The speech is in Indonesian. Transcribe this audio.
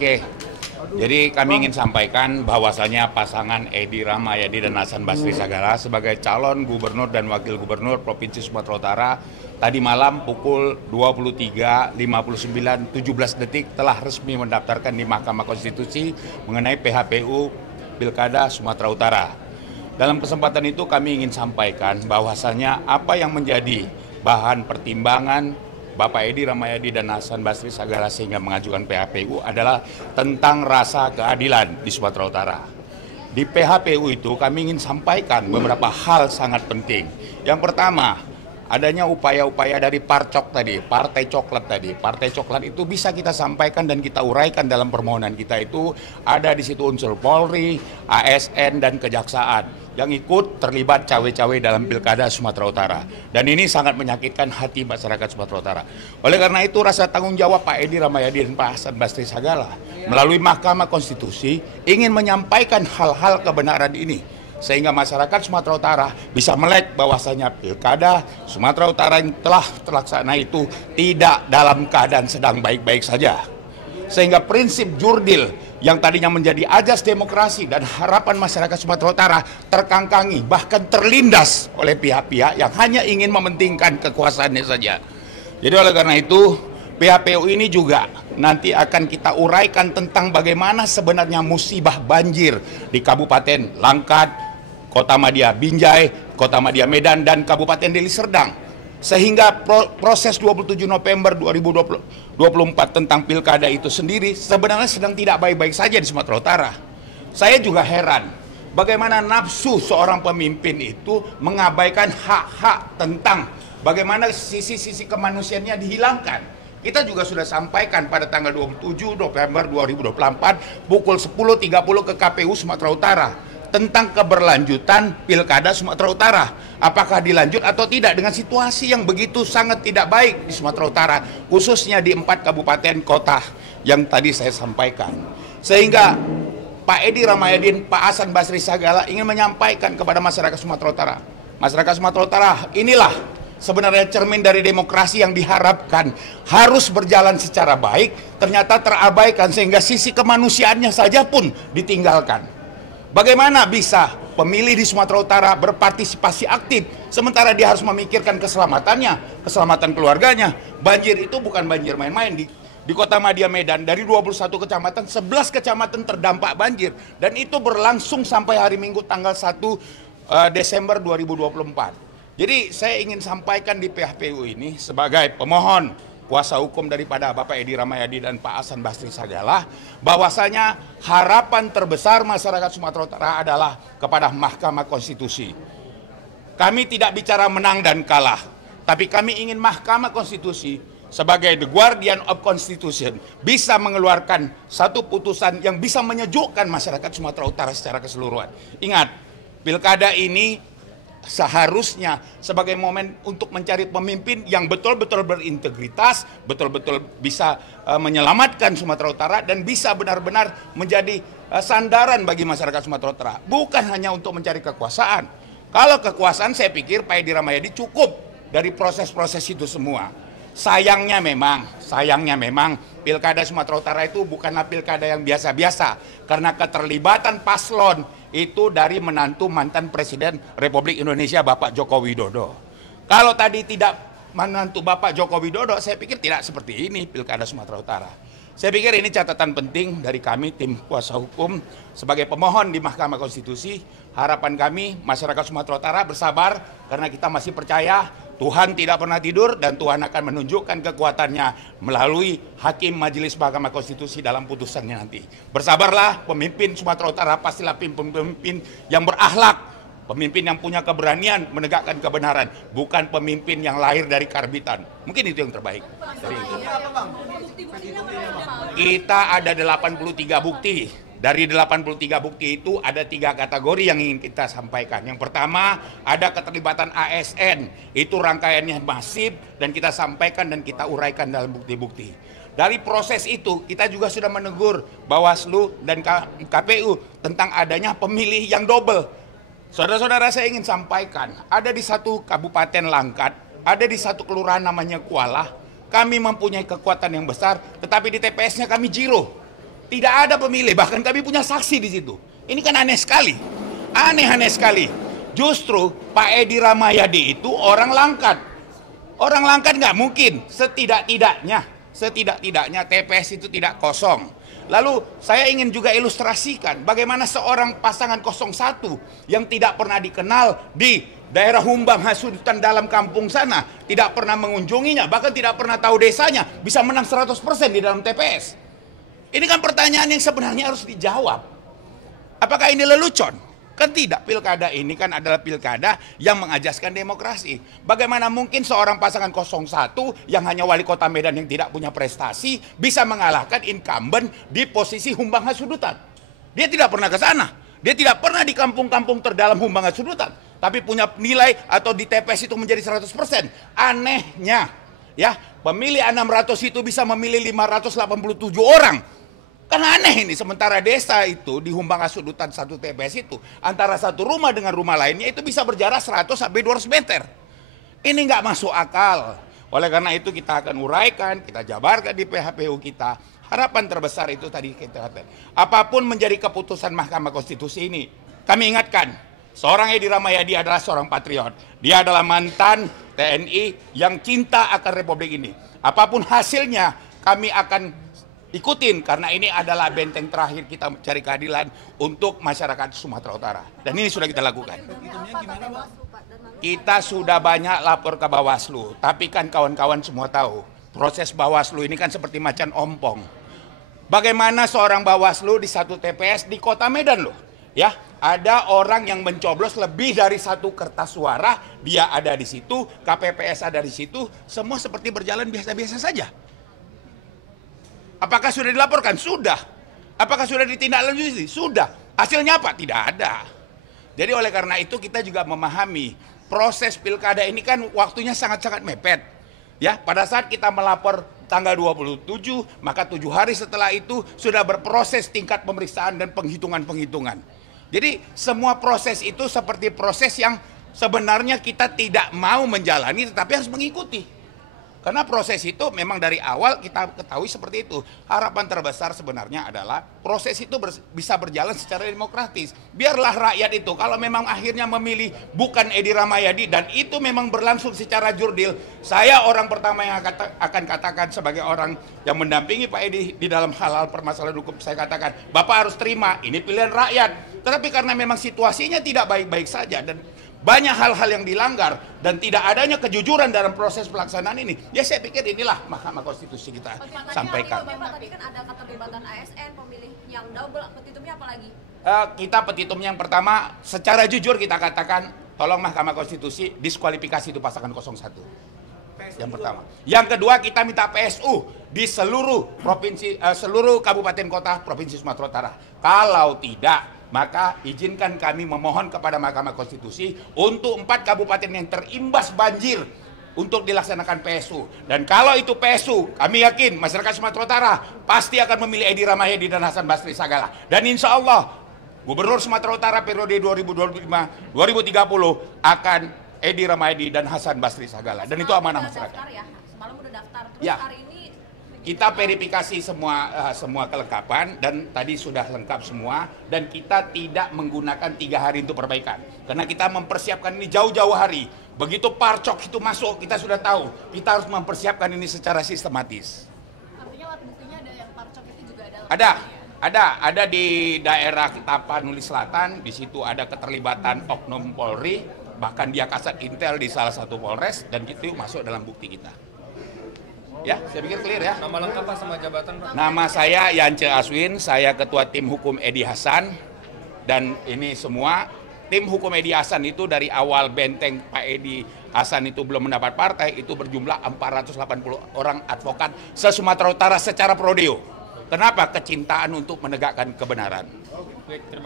Oke, jadi kami ingin sampaikan bahwasanya pasangan Edi Rahmayadi dan Hasan Basri Sagala sebagai calon gubernur dan wakil gubernur Provinsi Sumatera Utara tadi malam pukul 23.59 17 detik telah resmi mendaftarkan di Mahkamah Konstitusi mengenai PHPU Pilkada Sumatera Utara. Dalam kesempatan itu kami ingin sampaikan bahwasanya apa yang menjadi bahan pertimbangan Bapak Edi Rahmayadi dan Hasan Basri Sagala sehingga mengajukan PHPU adalah tentang rasa keadilan di Sumatera Utara. Di PHPU itu kami ingin sampaikan beberapa hal sangat penting. Yang pertama, adanya upaya-upaya dari Parcok tadi, Partai Coklat tadi. Partai Coklat itu bisa kita sampaikan dan kita uraikan dalam permohonan kita itu ada di situ unsur Polri, ASN dan Kejaksaan yang ikut terlibat cawe-cawe dalam Pilkada Sumatera Utara. Dan ini sangat menyakitkan hati masyarakat Sumatera Utara. Oleh karena itu rasa tanggung jawab Pak Edi Rahmayadi dan Pak Hasan Basri Sagala melalui Mahkamah Konstitusi ingin menyampaikan hal-hal kebenaran ini sehingga masyarakat Sumatera Utara bisa melek bahwasanya Pilkada Sumatera Utara yang telah terlaksana itu tidak dalam keadaan sedang baik-baik saja. Sehingga prinsip jurdil yang tadinya menjadi ajas demokrasi dan harapan masyarakat Sumatera Utara terkangkangi, bahkan terlindas oleh pihak-pihak yang hanya ingin mementingkan kekuasaannya saja. Jadi oleh karena itu, PHPU ini juga nanti akan kita uraikan tentang bagaimana sebenarnya musibah banjir di Kabupaten Langkat, Kota Madia Binjai, Kota Madia Medan, dan Kabupaten Deli Serdang. Sehingga proses 27 November 2024 tentang pilkada itu sendiri sebenarnya sedang tidak baik-baik saja di Sumatera Utara. Saya juga heran bagaimana nafsu seorang pemimpin itu mengabaikan hak-hak tentang bagaimana sisi-sisi kemanusiaannya dihilangkan. Kita juga sudah sampaikan pada tanggal 27 November 2024 pukul 10.30 ke KPU Sumatera Utara tentang keberlanjutan Pilkada Sumatera Utara. Apakah dilanjut atau tidak dengan situasi yang begitu sangat tidak baik di Sumatera Utara, khususnya di 4 kabupaten kota yang tadi saya sampaikan. Sehingga Pak Edi Rahmayadi, Pak Hasan Basri Sagala ingin menyampaikan kepada masyarakat Sumatera Utara. Masyarakat Sumatera Utara, inilah sebenarnya cermin dari demokrasi yang diharapkan harus berjalan secara baik, ternyata terabaikan sehingga sisi kemanusiaannya saja pun ditinggalkan. Bagaimana bisa pemilih di Sumatera Utara berpartisipasi aktif sementara dia harus memikirkan keselamatannya, keselamatan keluarganya. Banjir itu bukan banjir main-main. Di Kota Madia Medan dari 21 kecamatan, 11 kecamatan terdampak banjir dan itu berlangsung sampai hari Minggu tanggal 1 Desember 2024. Jadi saya ingin sampaikan di PHPU ini sebagai pemohon kuasa hukum daripada Bapak Edi Rahmayadi dan Pak Hasan Basri Sagala bahwasanya harapan terbesar masyarakat Sumatera Utara adalah kepada Mahkamah Konstitusi. Kami tidak bicara menang dan kalah, tapi kami ingin Mahkamah Konstitusi sebagai the guardian of constitution bisa mengeluarkan satu putusan yang bisa menyejukkan masyarakat Sumatera Utara secara keseluruhan. Ingat, pilkada ini seharusnya sebagai momen untuk mencari pemimpin yang betul-betul berintegritas, betul-betul bisa menyelamatkan Sumatera Utara dan bisa benar-benar menjadi sandaran bagi masyarakat Sumatera Utara. Bukan hanya untuk mencari kekuasaan. Kalau kekuasaan saya pikir Pak Edi Rahmayadi cukup dari proses-proses itu semua. Sayangnya memang pilkada Sumatera Utara itu bukanlah pilkada yang biasa-biasa karena keterlibatan paslon itu dari menantu mantan Presiden Republik Indonesia Bapak Joko Widodo. Kalau tadi tidak menantu Bapak Joko Widodo, saya pikir tidak seperti ini pilkada Sumatera Utara. Saya pikir ini catatan penting dari kami tim kuasa hukum sebagai pemohon di Mahkamah Konstitusi. Harapan kami masyarakat Sumatera Utara bersabar karena kita masih percaya Tuhan tidak pernah tidur dan Tuhan akan menunjukkan kekuatannya melalui Hakim Majelis Mahkamah Konstitusi dalam putusannya nanti. Bersabarlah, pemimpin Sumatera Utara pastilah pemimpin yang berakhlak, pemimpin yang punya keberanian menegakkan kebenaran, bukan pemimpin yang lahir dari karbitan. Mungkin itu yang terbaik. Kita ada 83 bukti. Dari 83 bukti itu ada 3 kategori yang ingin kita sampaikan. Yang pertama ada keterlibatan ASN, itu rangkaiannya masif dan kita sampaikan dan kita uraikan dalam bukti-bukti. Dari proses itu kita juga sudah menegur Bawaslu dan KPU tentang adanya pemilih yang double. Saudara-saudara saya ingin sampaikan, ada di satu kabupaten Langkat, ada di satu kelurahan namanya Kuala, kami mempunyai kekuatan yang besar tetapi di TPS-nya kami zero. Tidak ada pemilih, bahkan kami punya saksi di situ. Ini kan aneh sekali. Aneh sekali. Justru Pak Edi Rahmayadi itu orang langkat. Orang langkat nggak mungkin. Setidak-tidaknya TPS itu tidak kosong. Lalu saya ingin juga ilustrasikan bagaimana seorang pasangan 01 yang tidak pernah dikenal di daerah Humbang Hasudutan dalam kampung sana, tidak pernah mengunjunginya, bahkan tidak pernah tahu desanya, bisa menang 100% di dalam TPS. Ini kan pertanyaan yang sebenarnya harus dijawab. Apakah ini lelucon? Kan tidak, pilkada ini kan adalah pilkada yang mengajaskan demokrasi. Bagaimana mungkin seorang pasangan 01 yang hanya wali kota Medan yang tidak punya prestasi bisa mengalahkan incumbent di posisi Humbang Hasudutan? Dia tidak pernah ke sana. Dia tidak pernah di kampung-kampung terdalam Humbang Hasudutan. Tapi punya nilai atau di TPS itu menjadi 100%. Anehnya, ya, pemilih 600 itu bisa memilih 587 orang. Kan aneh ini, sementara desa itu di Humbang Hasudutan satu TPS itu antara satu rumah dengan rumah lainnya itu bisa berjarak 100 sampai 200 meter. Ini nggak masuk akal. Oleh karena itu kita akan uraikan, kita jabarkan di PHPU kita. Harapan terbesar itu tadi kita katakan. Apapun menjadi keputusan Mahkamah Konstitusi ini, kami ingatkan, seorang Edi Rahmayadi adalah seorang patriot. Dia adalah mantan TNI yang cinta akan Republik ini. Apapun hasilnya, kami akan ikutin, karena ini adalah benteng terakhir kita mencari keadilan untuk masyarakat Sumatera Utara. Dan ini sudah kita lakukan. Kita sudah banyak lapor ke Bawaslu, tapi kan kawan-kawan semua tahu, proses Bawaslu ini kan seperti macan ompong. Bagaimana seorang Bawaslu di satu TPS di kota Medan loh, ya, ada orang yang mencoblos lebih dari satu kertas suara, dia ada di situ, KPPS ada di situ, semua seperti berjalan biasa-biasa saja. Apakah sudah dilaporkan? Sudah. Apakah sudah ditindaklanjuti? Sudah. Hasilnya apa? Tidak ada. Jadi oleh karena itu kita juga memahami proses pilkada ini kan waktunya sangat-sangat mepet. Ya, pada saat kita melapor tanggal 27, maka 7 hari setelah itu sudah berproses tingkat pemeriksaan dan penghitungan-penghitungan. Jadi semua proses itu seperti proses yang sebenarnya kita tidak mau menjalani tetapi harus mengikuti. Karena proses itu memang dari awal kita ketahui seperti itu. Harapan terbesar sebenarnya adalah proses itu bisa berjalan secara demokratis. Biarlah rakyat itu, kalau memang akhirnya memilih bukan Edi Rahmayadi dan itu memang berlangsung secara jurdil, saya orang pertama yang akan katakan sebagai orang yang mendampingi Pak Edi di dalam hal-hal permasalahan hukum, saya katakan, Bapak harus terima, ini pilihan rakyat. Tetapi karena memang situasinya tidak baik-baik saja dan banyak hal-hal yang dilanggar dan tidak adanya kejujuran dalam proses pelaksanaan ini, ya saya pikir inilah Mahkamah Konstitusi kita sampaikan. Tadi kan ada keterlibatan ASN, pemilih yang double, petitumnya apa lagi? Kita petitumnya yang pertama, secara jujur kita katakan, tolong Mahkamah Konstitusi diskualifikasi itu pasangan 01. Yang pertama. Yang kedua, kita minta PSU di seluruh provinsi, seluruh kabupaten kota Provinsi Sumatera Utara. Kalau tidak, maka izinkan kami memohon kepada Mahkamah Konstitusi untuk 4 kabupaten yang terimbas banjir untuk dilaksanakan PSU. Dan kalau itu PSU, kami yakin masyarakat Sumatera Utara pasti akan memilih Edi Rahmayadi dan Hasan Basri Sagala. Dan insya Allah Gubernur Sumatera Utara periode 2025-2030 akan Edi Rahmayadi dan Hasan Basri Sagala. Dan itu amanah masyarakat. Ya? Semalam udah daftar, terus ya. hari ini kita verifikasi semua kelengkapan dan tadi sudah lengkap semua dan kita tidak menggunakan 3 hari untuk perbaikan karena kita mempersiapkan ini jauh-jauh hari. Begitu parcok itu masuk kita sudah tahu kita harus mempersiapkan ini secara sistematis. Artinya alat buktinya ada yang parcok itu juga ada di daerah Tapanuli Selatan, di situ ada keterlibatan oknum Polri, bahkan dia kasat intel di salah satu Polres dan itu masuk dalam bukti kita. Ya, saya pikir clear ya. Nama lengkap Pak sama jabatan Pak? Nama saya Yance Aswin, saya Ketua Tim Hukum Edi Hasan. Dan ini semua, tim hukum Edi Hasan itu dari awal benteng Pak Edi Hasan itu belum mendapat partai, itu berjumlah 480 orang advokat se-Sumatera Utara secara prodeo. Kenapa? Kecintaan untuk menegakkan kebenaran. Baik, terima